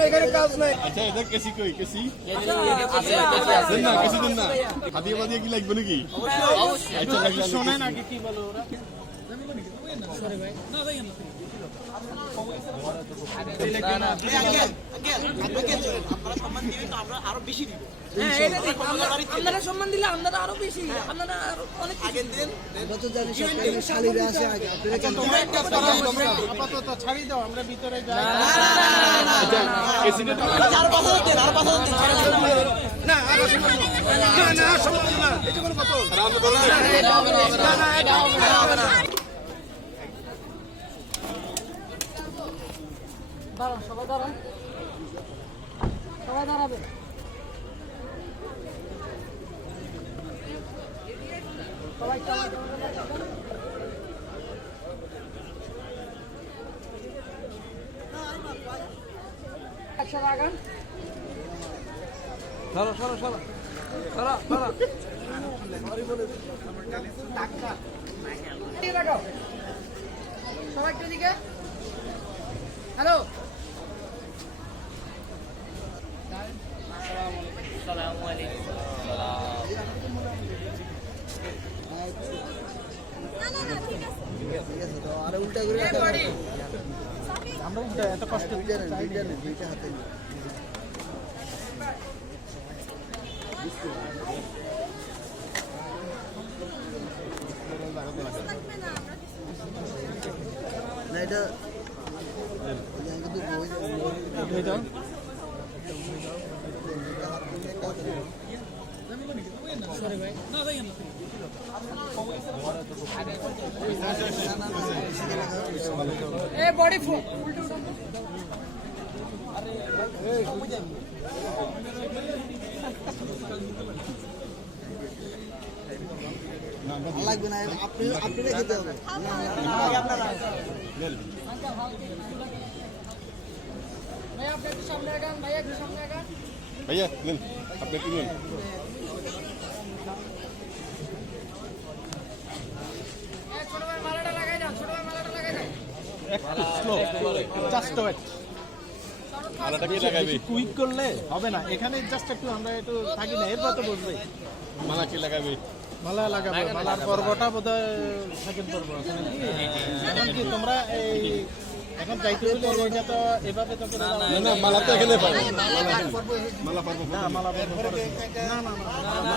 এখানে কাজ নাই আচ্ছা এটা কেসি কই কেসি দেন না কেসি দেন না হাতিয়ে বাদিয়ে কি লাগবে নাকি আচ্ছা লাগলে শোনেন আগে কি বলো ওরা হ্যাঁ, এটা ঠিক। আমরা- আপনারা সম্মান দিলে আপনারা আরও বেশি আপনারা আরও অনেক জানি সরকারি শালিরা আছে আগে ছাড়ি দাও আমরা ভিতরে যাই আচ্ছা কেসিটা দাঁড়ান সবাই দাঁড়ান। সবাই দাঁড়াবে। সবাই একশো লাগান সরো সরো সরো। সরো সরো সবাই একটু দিকে হ্যালো ঠিক আছে তো আরে উল্টা করে। আমরা উল্টা এত কষ্ট দুইটা নেন দুইটা নেন দুইটা হাতে না এটা এটা কিন্তু বই- বই- এ বডি ফ্লো উল্টো উল্টো লাগবে না আপনি আপনি খেতে হবে ভাইয়া আপনি একটু সামনে আগান ভাইয়া একটু সামনে আগান ভাইয়া নেন আপনি কি নেন এ ছোট ভাই মালাটা লাগাই দাও ছোট ভাই মালাটা লাগাই দাও একটু স্লো জাস্ট ওয়েট আলাদা কি লাগাইবে কুইক করলে হবে না এখানে জাস্ট একটু আমরা একটু থাকি না এরপর তো বুঝবে মালা কি লাগাবে মালা লাগাবে মালার পর্বটা বোধ হয় সেকেন্ড পর্ব এখন কি তোমরা এই এখন যাইতে হলে এটা তো এভাবে তো না না মালা তো এখানে পাবে মালা এখানে। মালা পারব না মালা পর্ব করে। না না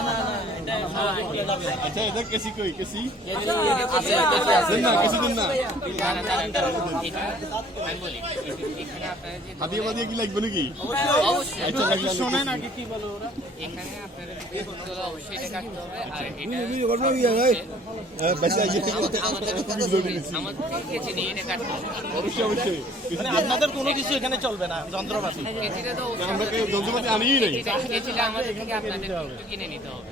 না আচ্ছা এটা কেসি কই কেসি দেন না কেসি দেন না হাতিয়ে বাদিয়ে কি লাগবে নাকি আচ্ছা লাগলে শোনেন আগে কি বলো ওরা এখানে আপনাদের যে করতে হবে অবশ্যই এটা কাটতে হবে আর এটা বেশি আইয়ে আমাদের আমাদের কেচি নিয়ে এটা কাটতে হবে অবশ্যই অবশ্যই মানে আপনাদের কোনো কিছু এখানে চলবে না যন্ত্রপাতি আমরা যন্ত্রপাতি আনিই নাই কেচিটা- কেচিটা আমাদের থেকে আপনাদের কিনে নিতে হবে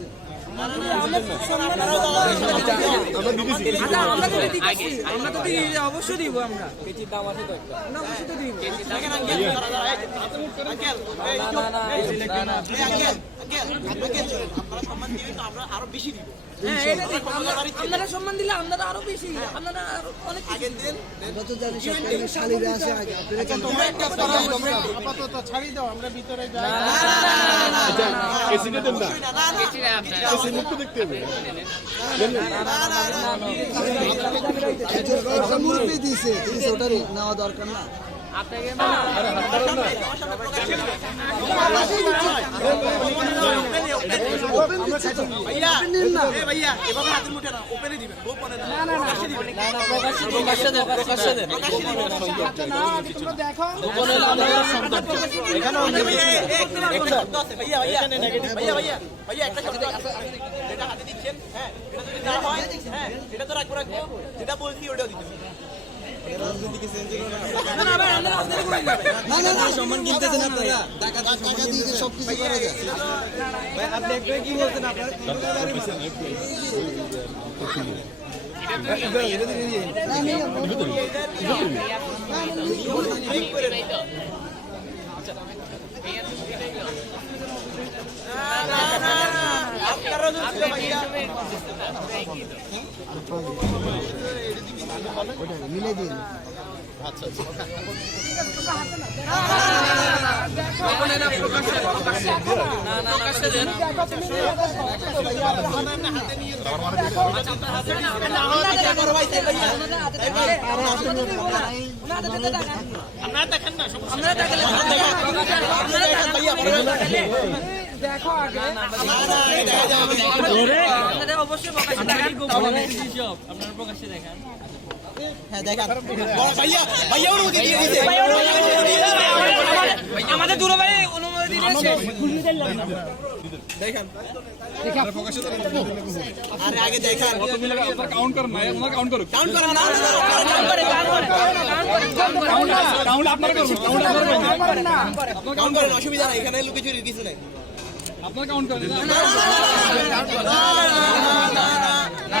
অবশ্যই দিব আমরা। দাম না না অবশ্যই তো দিব হ্যাঁ এটা ঠিক। আমরা- আপনারা সম্মান দিলে আপনারা আরও বেশি আপনারা আরও অনেক কিছু যত জানি শালিরা আছে আগে আপনারা কেন আপাতত ছাড়ি দাও আমরা ভিতরে যাই আচ্ছা কেসিটা দেন না কেচিটা আপনার কেসি মুক্ত দেখতে হবে একটা মুরগি দিয়েছে ঠিক নেওয়া দরকার না আপনাকে তোমরা দেখো এখানে সম্মান কিনতেছেন আপনারা। টাকা দিয়ে সব কিছু করা যায়। আপনি একটু কি বলছেন আপনারা? মিলে দিন। দেখো আগে আপনাদের অবশ্যই প্রকাশ্যে দেখান। আমাদের দুটো ভাই অনুমতি না না তো। আরে আমি তো সে- বড় করে দিছি আমার ঘরে আমার ঘরে পয়সাটা এই যে টাকাও সম্মান কুড়ি টাকাও সম্মান সবাই গেলে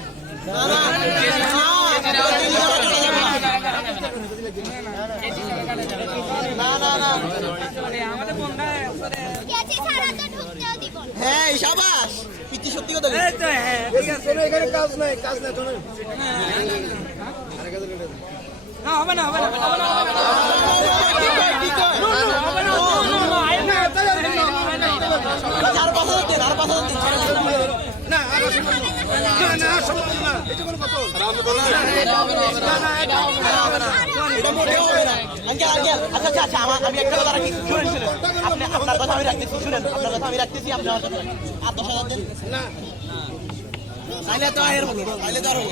হ্যাঁ সাবাস পিচ্ছি সত্যি কথা হ্যাঁ এখানে কাজ নাই কাজ নাই শোনো না হবে না হবে না হবে না, হবে না হবে না হবে না আমি একটা কথা রাখি শুনেন শুনেন আপনি আপনার কথা আমি রাখতেছি শুনেন আপনার কথা আমি রাখতেছি আপনি আমার কথা। আর দশ হাজার দিন না তাইলে তো আর হলো না তাইলে তো আর হলো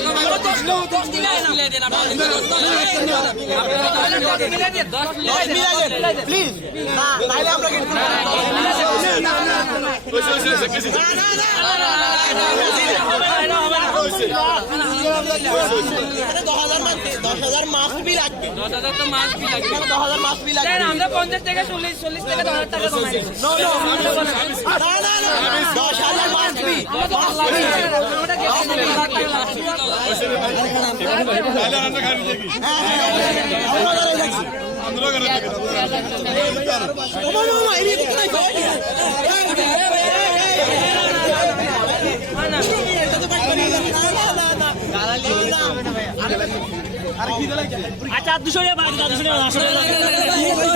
প্লিজ না আমরা আমরা পঞ্চাশ থেকে চল্লিশ চল্লিশ থেকে দশ হাজার টাকা দশ আচ্ছা দুশো টাকা বাদ দাও, দুশো টাকা বাদ দাও।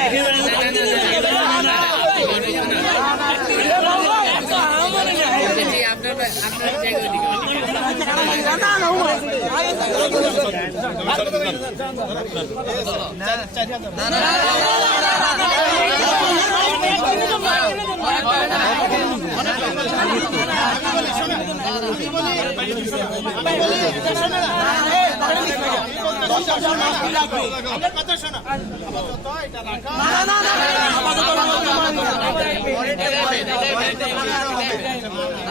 আর ছয় হাজার টাকা দিলে ছয় হাজার ছয় হাজার আর বেশি না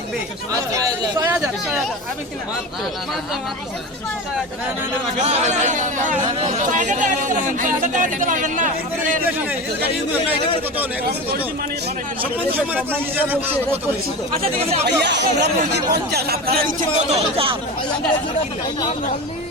হাজার ছয় হাজার ছয় হাজার টাকা দিতে পারবেন না সম্মান সম্মান করে নিজে আচ্ছা ঠিক আছে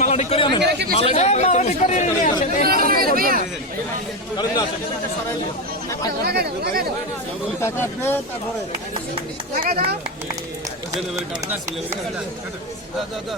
মালা ঠিক কারণ আছে জেনেভার কারণ না সিলেভার কারণ দা দা দা